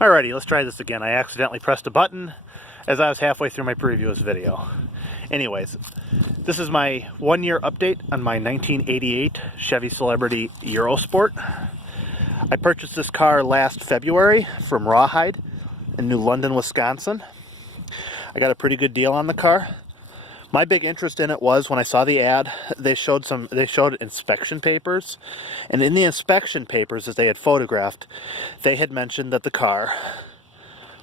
Alrighty, let's try this again. I accidentally pressed a button as I was halfway through my previous video. Anyways, this is my 1-year update on my 1988 Chevy Celebrity Eurosport. I purchased this car last February from Rawhide in New London, Wisconsin. I got a pretty good deal on the car. My big interest in it was when I saw the ad, they showed inspection papers, and in the inspection papers as they had photographed, they had mentioned that the car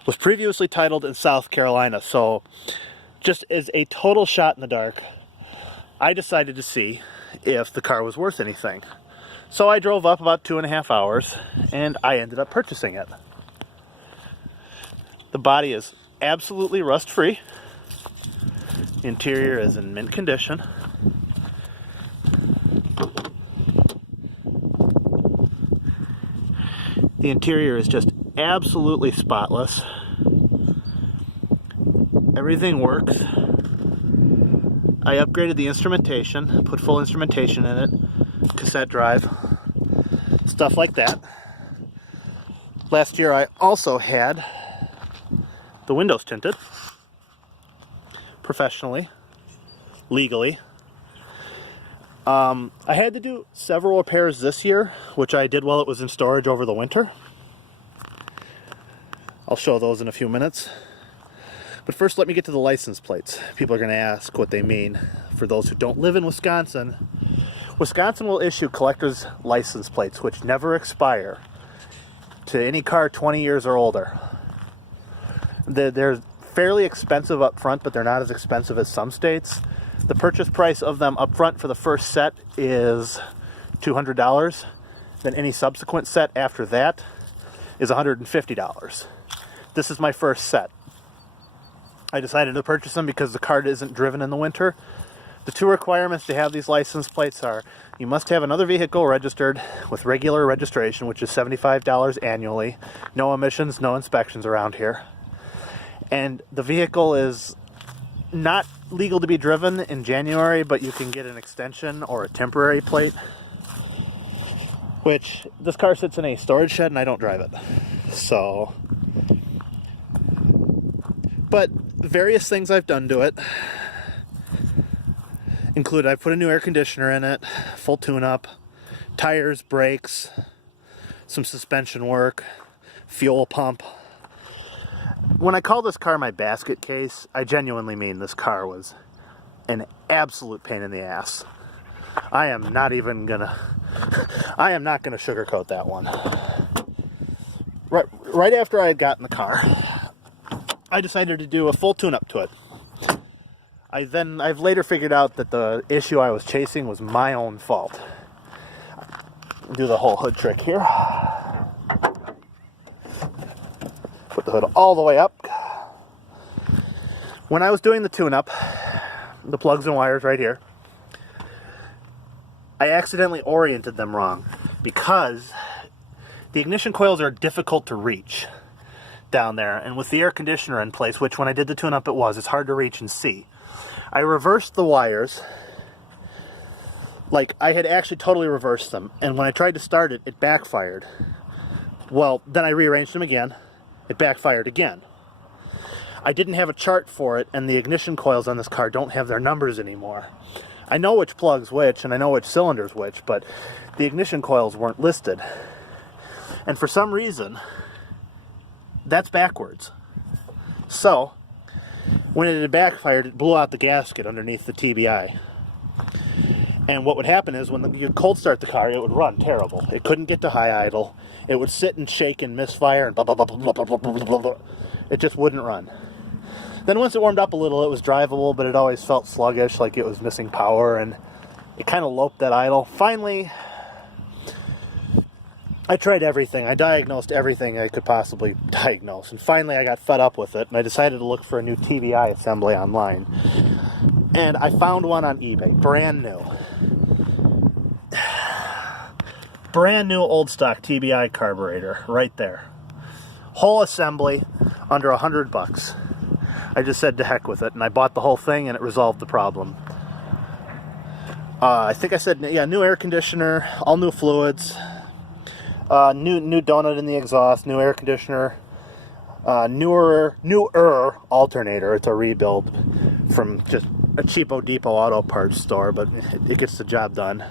was previously titled in South Carolina. So just as a total shot in the dark, I decided to see if the car was worth anything. So I drove up about 2.5 hours and I ended up purchasing it. The body is absolutely rust-free. The interior is in mint condition. The interior is just absolutely spotless. Everything works. I upgraded the instrumentation, put full instrumentation in it, cassette drive, stuff like that. Last year I also had the windows tinted. Professionally, legally. I had to do several repairs this year, which I did while it was in storage over the winter. I'll show those in a few minutes. But first, let me get to the license plates. People are going to ask what they mean. For those who don't live in Wisconsin, Wisconsin will issue collector's license plates, which never expire, to any car 20 years or older. They're fairly expensive up front, but they're not as expensive as some states. The purchase price of them up front for the first set is $200. Then any subsequent set after that is $150. This is my first set. I decided to purchase them because the car isn't driven in the winter. The two requirements to have these license plates are you must have another vehicle registered with regular registration, which is $75 annually. No emissions, no inspections around here. And the vehicle is not legal to be driven in January, but you can get an extension or a temporary plate, which this car sits in a storage shed and I don't drive it. So, but various things I've done to it include I've put a new air conditioner in it, full tune-up, tires, brakes, some suspension work, fuel pump. When I call this car my basket case, I genuinely mean this car was an absolute pain in the ass. I am not gonna sugarcoat that one. Right after I had gotten the car, I decided to do a full tune-up to it. I've later figured out that the issue I was chasing was my own fault. I'll do the whole hood trick here. Put the hood all the way up. When I was doing the tune-up, the plugs and wires right here, I accidentally oriented them wrong because the ignition coils are difficult to reach down there, and with the air conditioner in place, which when I did the tune-up it's hard to reach and see. I reversed the wires, like I had actually totally reversed them, and when I tried to start it, it backfired. Well, then I rearranged them again. It backfired again. I didn't have a chart for it, and the ignition coils on this car don't have their numbers anymore. I know which plug's which, and I know which cylinder's which, but the ignition coils weren't listed. And for some reason, that's backwards. So, when it had backfired, it blew out the gasket underneath the TBI. And what would happen is when you cold start the car, it would run terrible. It couldn't get to high idle. It would sit and shake and misfire and blah, blah, blah, blah, blah, blah, blah, blah, blah. It just wouldn't run. Then once it warmed up a little, it was drivable, but it always felt sluggish, like it was missing power, and it kind of loped at idle. Finally, I tried everything. I diagnosed everything I could possibly diagnose. And finally, I got fed up with it, and I decided to look for a new TBI assembly online. And I found one on eBay, brand new. Brand new old stock TBI carburetor, right there. Whole assembly, under $100. I just said to heck with it, and I bought the whole thing, and it resolved the problem. I think I said, yeah, new air conditioner, all new fluids. New donut in the exhaust, new air conditioner, newer alternator. It's a rebuild from just a cheapo depot auto parts store, but it gets the job done.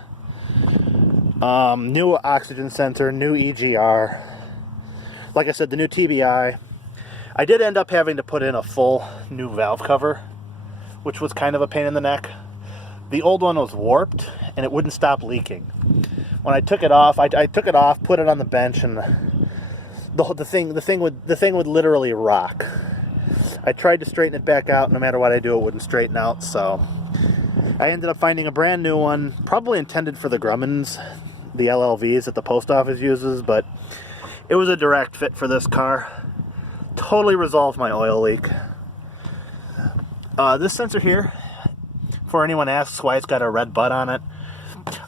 New oxygen sensor, new EGR. Like I said, the new TBI. I did end up having to put in a full new valve cover, which was kind of a pain in the neck. The old one was warped and it wouldn't stop leaking. When I took it off, I took it off, put it on the bench, and the thing would literally rock. I tried to straighten it back out. No matter what I do, it wouldn't straighten out. So I ended up finding a brand new one, probably intended for the Grummins, the LLVs that the post office uses, but it was a direct fit for this car. Totally resolved my oil leak. This sensor here, for anyone asks why it's got a red butt on it,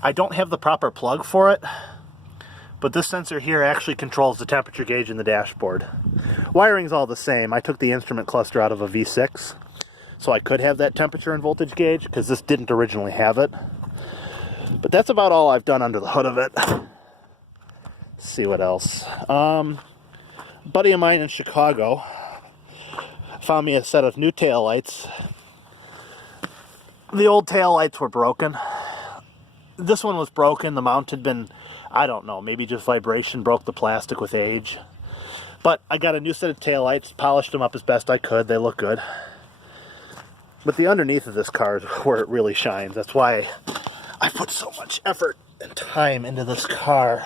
I don't have the proper plug for it, but this sensor here actually controls the temperature gauge in the dashboard. Wiring's all the same. I took the instrument cluster out of a V6, so I could have that temperature and voltage gauge, because this didn't originally have it. But that's about all I've done under the hood of it. Let's see what else. A buddy of mine in Chicago found me a set of new taillights. The old taillights were broken. This one was broken. The mount had been, I don't know, maybe just vibration broke the plastic with age. But I got a new set of taillights, polished them up as best I could. They look good. But the underneath of this car is where it really shines. That's why I put so much effort and time into this car.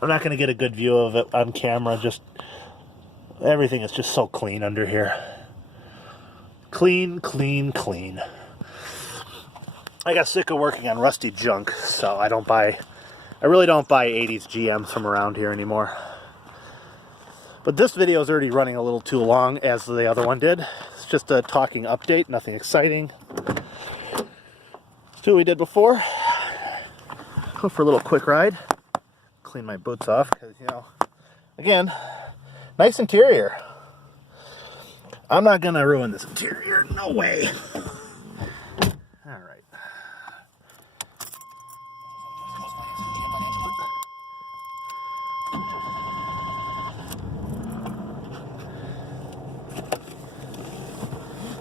I'm not going to get a good view of it on camera. Just everything is just so clean under here. Clean, clean, clean. I got sick of working on rusty junk, so I really don't buy 80s GMs from around here anymore. But this video is already running a little too long, as the other one did. It's just a talking update, nothing exciting. Let's do what we did before. Go for a little quick ride. Clean my boots off, because, you know, again, nice interior. I'm not going to ruin this interior, no way. All right.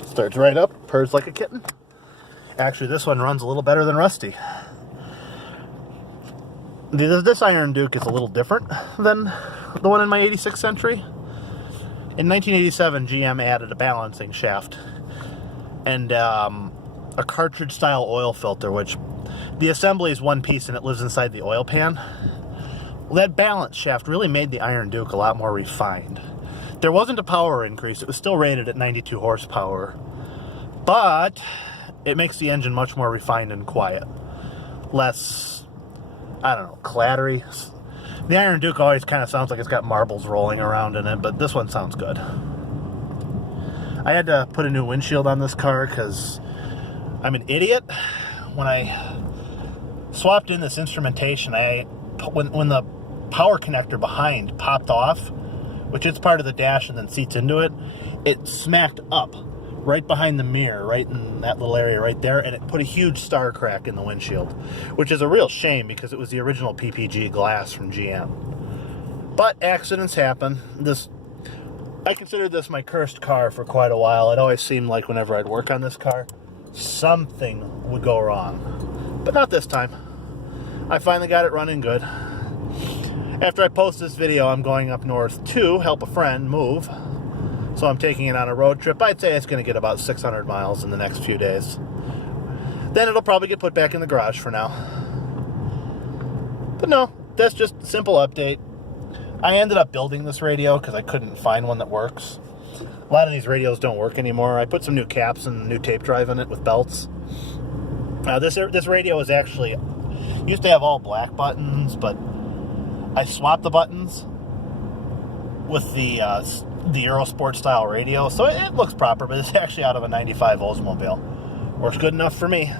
Starts right up, purrs like a kitten. Actually, this one runs a little better than Rusty. This Iron Duke is a little different than the one in my 86 Century. In 1987, GM added a balancing shaft and a cartridge-style oil filter, which the assembly is one piece and it lives inside the oil pan. Well, that balance shaft really made the Iron Duke a lot more refined. There wasn't a power increase. It was still rated at 92 horsepower. But it makes the engine much more refined and quiet. Less, I don't know, clattery. The Iron Duke always kind of sounds like it's got marbles rolling around in it, but this one sounds good. I had to put a new windshield on this car because I'm an idiot. When I swapped in this instrumentation, when the power connector behind popped off, which is part of the dash and then seats into it, it smacked up right behind the mirror, right in that little area right there, and it put a huge star crack in the windshield, which is a real shame because it was the original PPG glass from GM. But accidents happen. I considered this my cursed car for quite a while. It always seemed like whenever I'd work on this car, something would go wrong. But not this time. I finally got it running good. After I post this video, I'm going up north to help a friend move. So I'm taking it on a road trip. I'd say it's going to get about 600 miles in the next few days. Then it'll probably get put back in the garage for now. But no, that's just a simple update. I ended up building this radio because I couldn't find one that works. A lot of these radios don't work anymore. I put some new caps and a new tape drive in it with belts. This radio is actually used to have all black buttons, but I swapped the buttons with the Eurosport style radio, so it looks proper, but it's actually out of a 95 Oldsmobile. Works good enough for me.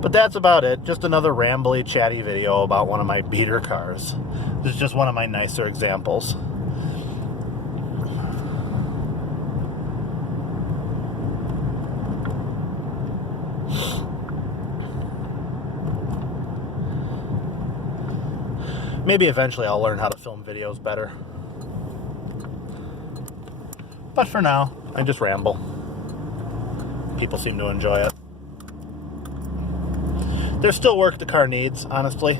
But that's about it. Just another rambly, chatty video about one of my beater cars. This is just one of my nicer examples. Maybe eventually I'll learn how to film videos better. But for now, I just ramble. People seem to enjoy it. There's still work the car needs, honestly.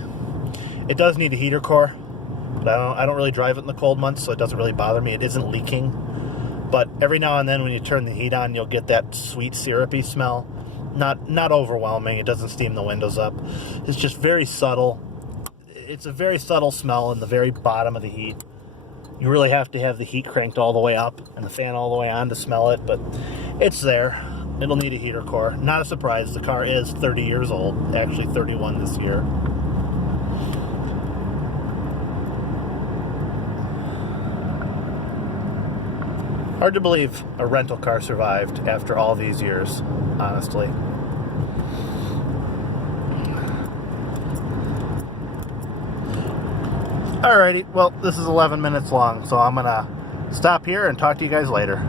It does need a heater core, but I don't really drive it in the cold months, so it doesn't really bother me. It isn't leaking. But every now and then when you turn the heat on, you'll get that sweet syrupy smell. Not overwhelming. It doesn't steam the windows up. It's just very subtle. It's a very subtle smell in the very bottom of the heat. You really have to have the heat cranked all the way up and the fan all the way on to smell it, but it's there. It'll need a heater core. Not a surprise. The car is 30 years old. Actually 31 this year. Hard to believe a rental car survived after all these years, honestly. Alrighty, well, this is 11 minutes long, so I'm going to stop here and talk to you guys later.